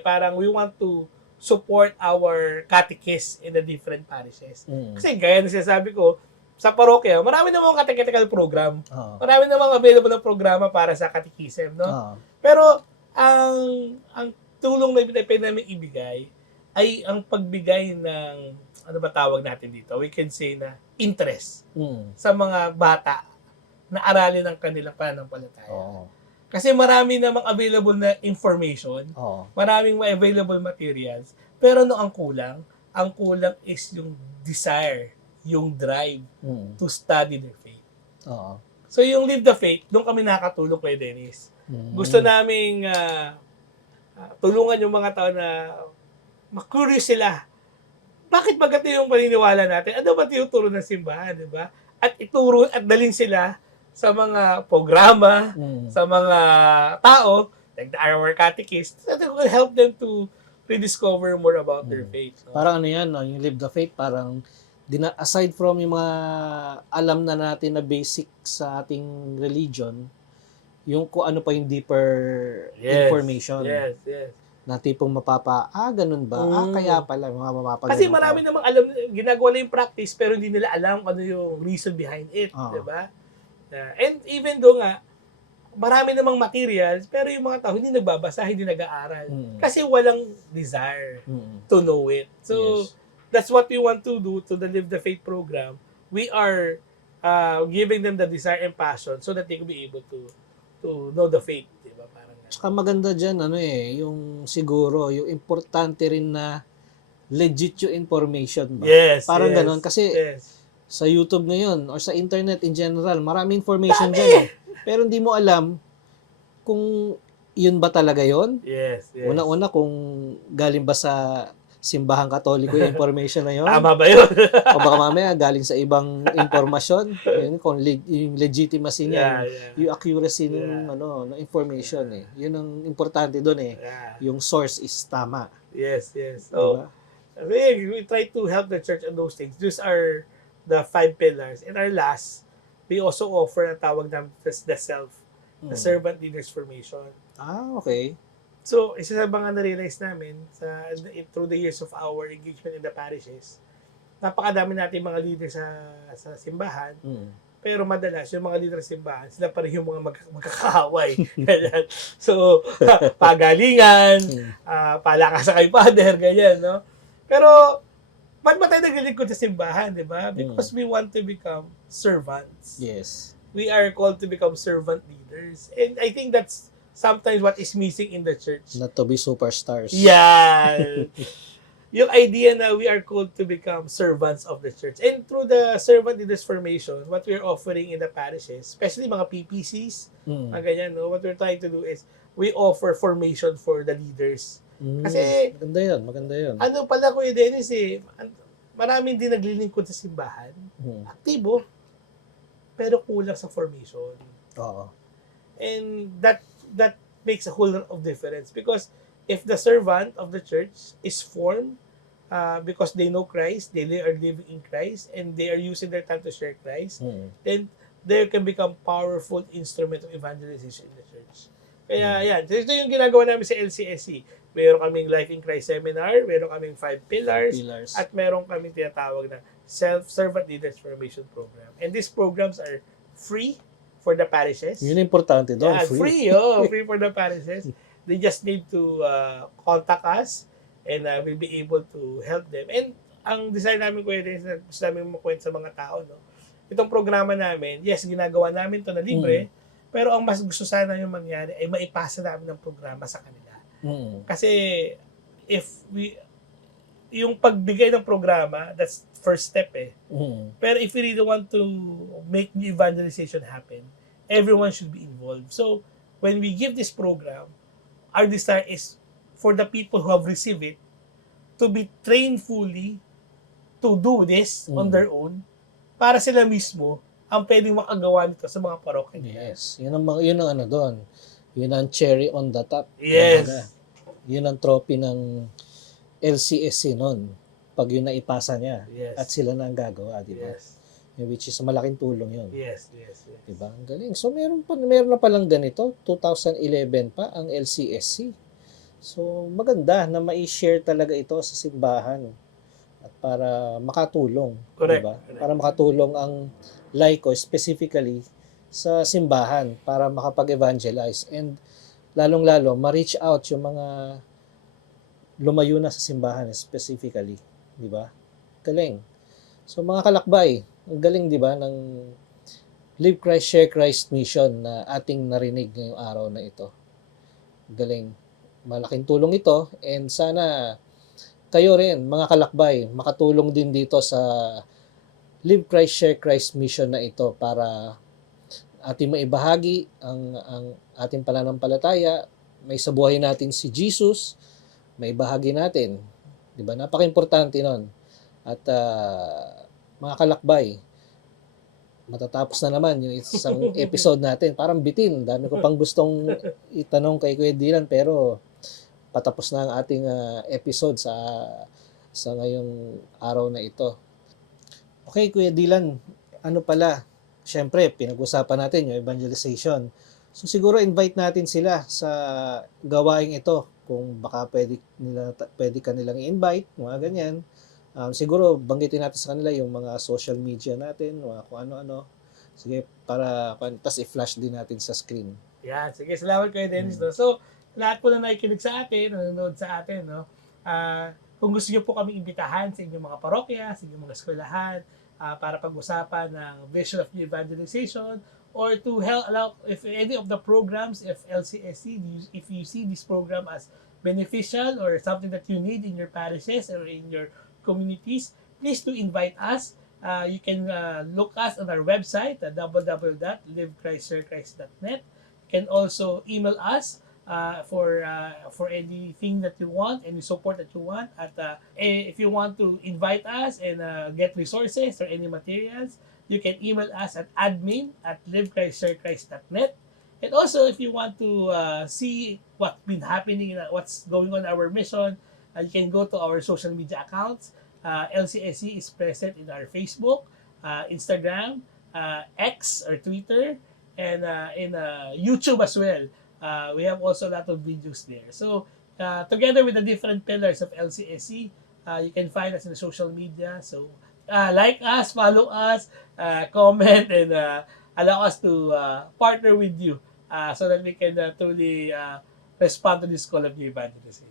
parang we want to support our catechists in the different parishes. Kasi gaya na sinasabi ko, sa parokya, marami namang catechetical program. Marami namang available na programa para sa catechism, Pero ang tulong na pwede namin ibigay ay ang pagbigay ng, ano ba tawag natin dito? We can say na interest sa mga bata na aralin ang kanilang pananampalataya. Kasi marami namang available na information, maraming available materials, pero ang kulang is yung desire, yung drive to study their faith. So yung Live the Faith, doon kami nakatulong kay Dennis. Gusto naming tulungan yung mga tao na ma-curious sila. Bakit ba ganito yung paniniwala natin? Ano ba tinuturo ng simbahan, di ba? At ituro at dalhin sila sa mga programa, sa mga tao, like the our catechists, that will help them to rediscover more about their faith. Parang yan, yung Live the Faith, parang aside from yung mga alam na natin na basic sa ating religion, yung kung ano pa yung deeper information. Yes. Na tipong ganun ba? Kaya pala, mga mapapaganon. Kasi marami namang alam, ginagawa na yung practice, pero hindi nila alam ano yung reason behind it, Oo. di ba? And even though nga, marami namang materials, pero yung mga tao hindi nagbabasa, hindi nag-aaral. Kasi walang desire to know it. So, Yes. that's what we want to do to the Live the Faith program. We are giving them the desire and passion so that they will be able to know the faith, di ba? Parang Tsaka maganda dyan, yung siguro, yung importante rin na legit yung information ba? yes, Parang yes, ganon. Kasi yes. sa YouTube ngayon or sa internet in general, maraming information dyan. Pero hindi mo alam kung yun ba talaga yun. Yes, yes. Una-una kung galing ba sa simbahang katoliko yung information na yun. Tama ba yun? O baka mamaya galing sa ibang impormasyon. Yun, kung yung legitimacy niya, yung accuracy ng ng information eh. Yun ang importante doon eh. Yeah. Yung source is tama. Yes, yes. So, Diba? we try to help the church on those things. These are the 5 pillars. And our last, we also offer ang tawag namin the self, the servant leaders formation. Okay. So, isa sa mga na-realize namin through the years of our engagement in the parishes, napakadami natin mga leaders sa simbahan, pero madalas yung mga leader sa simbahan, sila pa rin yung mga magkakaaway. Ganyan. So, pagalingan, palakasan kay father, ganyan, no? Pero, ba't ba tayo naglilingkod sa simbahan, di ba? Because we want to become servants. Yes. We are called to become servant leaders. And I think that's sometimes what is missing in the church. Not to be superstars. Yeah. Yung idea na we are called to become servants of the church. And through the servant leaders formation, what we're offering in the parishes, especially mga PPCs, mga ganyan, no? What we're trying to do is we offer formation for the leaders. Kasi, maganda yun. ano pala Kuya Dennis maraming din naglilingkod sa simbahan, aktibo, pero kulang sa formation. Oo. And that makes a whole lot of difference because if the servant of the church is formed because they know Christ, they are living in Christ, and they are using their time to share Christ, then they can become powerful instrument of evangelization in the church. Kaya yan, ito yung ginagawa namin sa LCSC. Meron kaming Life in Christ seminar, meron kaming 5 pillars, at meron kaming tinatawag na Self-Servant Leaders Formation Program. And these programs are free for the parishes. Yun ang importante doon. Yeah, free for the parishes. They just need to contact us and we'll be able to help them. And ang design namin, Kuya Dennis, na gusto namin makwento sa mga tao, no? Itong programa namin, yes, ginagawa namin to na libre, pero ang mas gusto sana yung mangyari ay maipasa namin ng programa sa kanila. Kasi yung pagbigay ng programa, that's first step eh. Pero if we really want to make new evangelization happen, everyone should be involved. So, when we give this program, our desire is for the people who have received it to be trained fully to do this on their own para sila mismo ang pwedeng makagawa nito sa mga parokya. Yes. Yun ang ano doon. Yun ang cherry on the top. Yes. Kumbaga. Yun ang trophy ng LCSC noon. Pag yun na ipasa niya. Yes. At sila na ang gagawa, di ba? Yes. Which is malaking tulong yun. Yes. Di ba? Ang galing. So meron na palang ganito. 2011 pa ang LCSC. So maganda na mai-share talaga ito sa simbahan. At para makatulong. Correct. Di ba? Para makatulong ang laiko specifically sa simbahan para makapag-evangelize. And lalong-lalo, ma-reach out yung mga lumayo na sa simbahan specifically. Di ba? Galing. So mga kalakbay, ang galing di ba ng Live Christ, Share Christ mission na ating narinig ngayong araw na ito. Galing. Malaking tulong ito and sana kayo rin, mga kalakbay, makatulong din dito sa Live Christ, Share Christ mission na ito para ating maibahagi ang ating pananampalataya, may sa buhay natin si Jesus, may bahagi natin. Di ba? Napaka-importante nun. At mga kalakbay, matatapos na naman yung isang episode natin. Parang bitin. Dami ko pang gustong itanong kay Kuya Dylan pero patapos na ang ating episode sa ngayong araw na ito. Okay, Kuya Dylan, ano pala? Siyempre, pinag-usapan natin yung evangelization. So siguro invite natin sila sa gawaing ito kung baka pwede ka nilang i-invite, mga ganyan. Siguro banggitin natin sa kanila yung mga social media natin, mga kung ano-ano. Sige, tas i-flash din natin sa screen. Yan, sige, salamat kayo, Dennis. No? So, lahat po na nakikinig sa atin, nanonood sa atin, no? Kung gusto niyo po kami imbitahan sa inyong mga parokya, sa inyong mga eskwelahan, para pag-usapan ng vision of new evangelization, or to help allow if any of the programs, if LCSC, if you see this program as beneficial or something that you need in your parishes or in your communities, please to invite us. You can look us on our website at www.livechristshare.net. You can also email us for anything that you want, any support that you want. At if you want to invite us and get resources or any materials, you can email us at admin@livechristshare.net. And also, if you want to see what's been happening, what's going on in our mission, you can go to our social media accounts. LCSC is present in our Facebook, Instagram, X or Twitter, and in YouTube as well. We have also a lot of videos there. So, together with the different pillars of LCSC, you can find us in the social media. So, like us, follow us, comment, and allow us to partner with you so that we can truly respond to this call of new evangelization.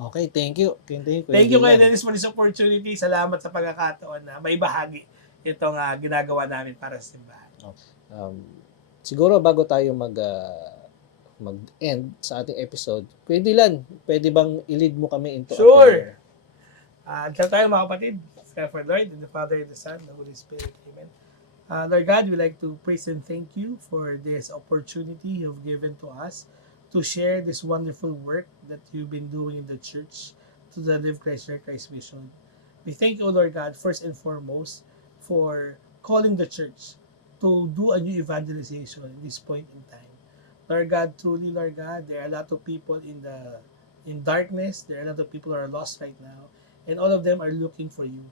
Okay, thank you. Thank Thank you kay Dennis for this opportunity. Salamat sa pagkakataon na may bahagi itong ginagawa namin para sa simbahan. Siguro bago tayo mag-end sa ating episode, pwede bang i-lead mo kami into a Sure. prayer? Diyan tayo mga kapatid. For Lord, and the Father, and the Son, and the Holy Spirit. Amen. Lord God, we like to praise and thank you for this opportunity you've given to us to share this wonderful work that you've been doing in the church to the Live Christ, Share Christ mission. We thank you, Lord God, first and foremost, for calling the church to do a new evangelization in this point in time. Lord God, truly, Lord God, there are a lot of people in darkness. There are a lot of people who are lost right now, and all of them are looking for you.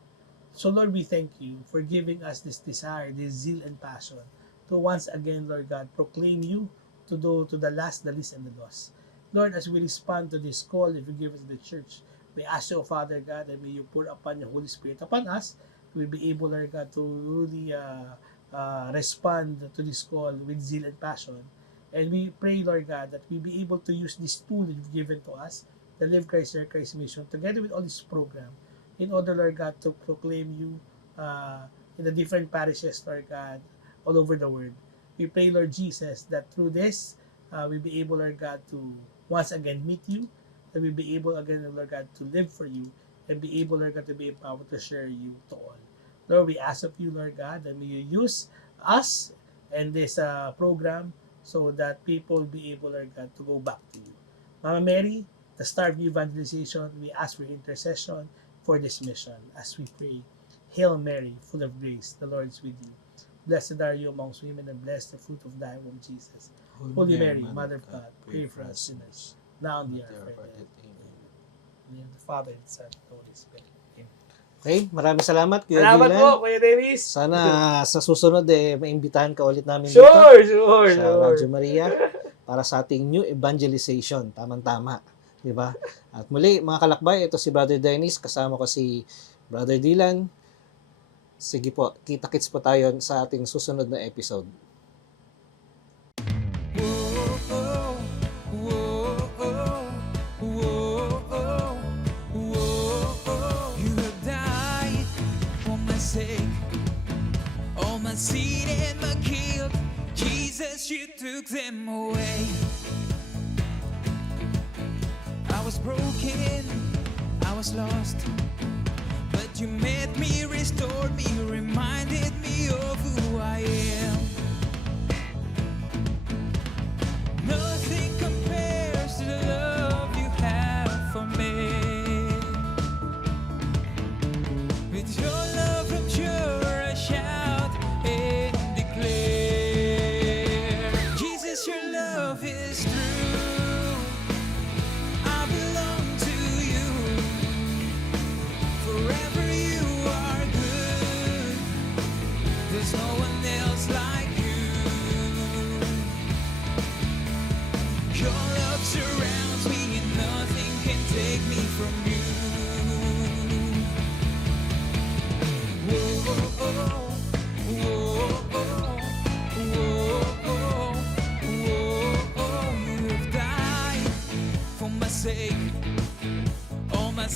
So, Lord, we thank you for giving us this desire, this zeal and passion to once again, Lord God, proclaim you to the last, the least, and the lost. Lord, as we respond to this call that you give us to the church, we ask you, Father God, that may you pour upon your Holy Spirit upon us. We'll be able, Lord God, to really respond to this call with zeal and passion. And we pray, Lord God, that we be able to use this tool that you've given to us, the Live Christ, Share Christ mission, together with all this program, in order, Lord God, to proclaim you in the different parishes, Lord God, all over the world. We pray, Lord Jesus, that through this, we'll be able, Lord God, to once again meet you, that we'll be able again, Lord God, to live for you, and be able, Lord God, to be empowered to share you to all. Lord, we ask of you, Lord God, that may you use us and this program so that people will be able, Lord God, to go back to you. Mama Mary, the star of new evangelization, we ask for intercession for this mission as we pray. Hail Mary, full of grace, the Lord is with you. Blessed are you amongst women, and blessed the fruit of thy womb, Jesus. Holy Mary, Mother of God, pray for us sinners, now and the hour of our death. Amen. In the name of the Father, and the Son, and the Holy Spirit. Amen. Okay, maraming salamat, Kuya Salamat Dylan. po, Kuya Dennis. Sana sa susunod maimbitahan ka ulit namin Sure, dito sure, sa sure. Radyo Maria para sa ating new evangelization. Tamang-tama. Di ba? At muli, mga kalakbay, ito si Brother Dennis, kasama ko si Brother Dylan. Sige po, kita-kits po tayo sa ating susunod na episode. You have died for my sake, all my sin and my guilt. Jesus, you took them away. I was broken, I was lost, but you made me, restored me, reminded me of who I am. Nothing compares to the love you have for me. With your love I'm sure I shout and declare, Jesus, your love is true. I belong to you. Forever you are good. There's no one else like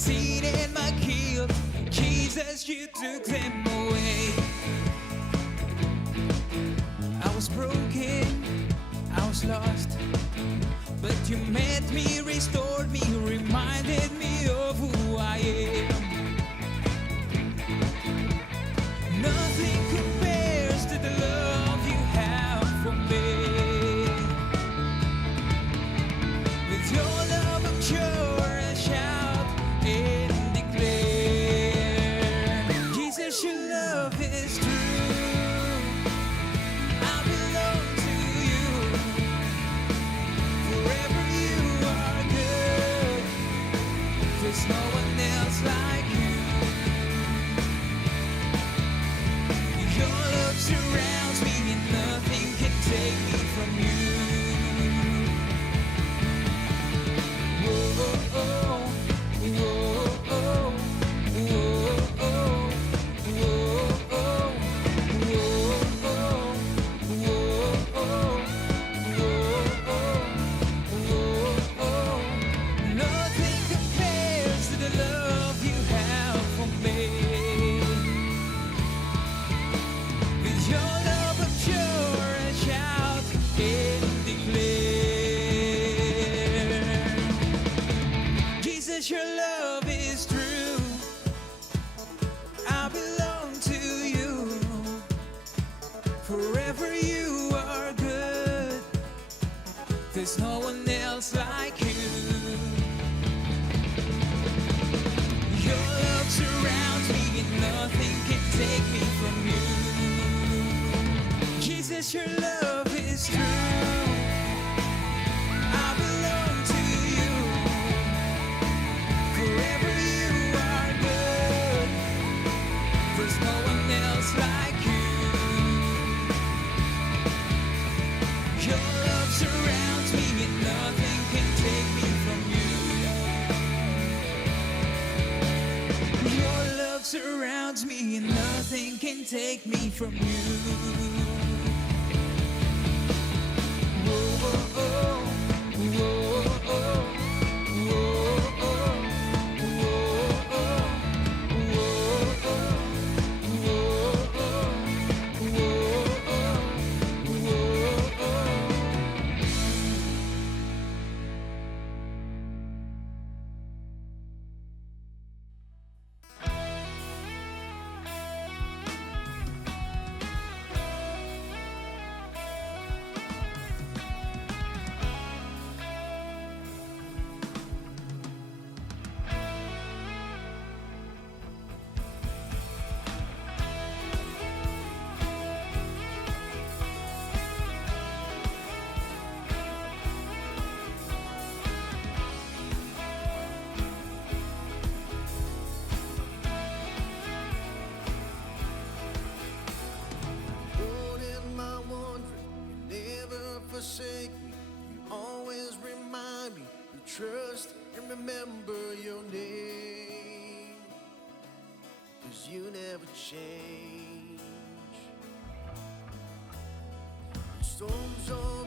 sin and my guilt. Jesus, you took them away. I was broken, I was lost, but you met me, restored me, reminded me of who I am. Nothing compares to the love you have for me. With your love I'm sure I shout and declare, Jesus, your love is true. I belong to you. Forever you are good. There's no one else like you. Your love surrounds me and nothing can take me from you. Whoa, oh, oh, whoa, oh, whoa, oh, whoa, oh, whoa, oh, whoa, oh, whoa, oh. Nothing compares to the love you have for me. With your love I'm sure I shout and declare, Jesus, your love is true. I belong to you. Forever you are good. There's no one else like you. Your love surrounds me and nothing can take me from you. Jesus, your love is true. I belong to you. Forever you are good. There's no one else like you. Your love surrounds me and nothing can take me from you. Your love surrounds me and nothing can take me from you. Whoa, oh, oh, whoa, oh, whoa, oh, whoa, oh, whoa, oh, whoa, oh, whoa, oh. Lord, in my wandering, you never forsake me. You always remind me to trust and remember your name. 'Cause you never change. Storms on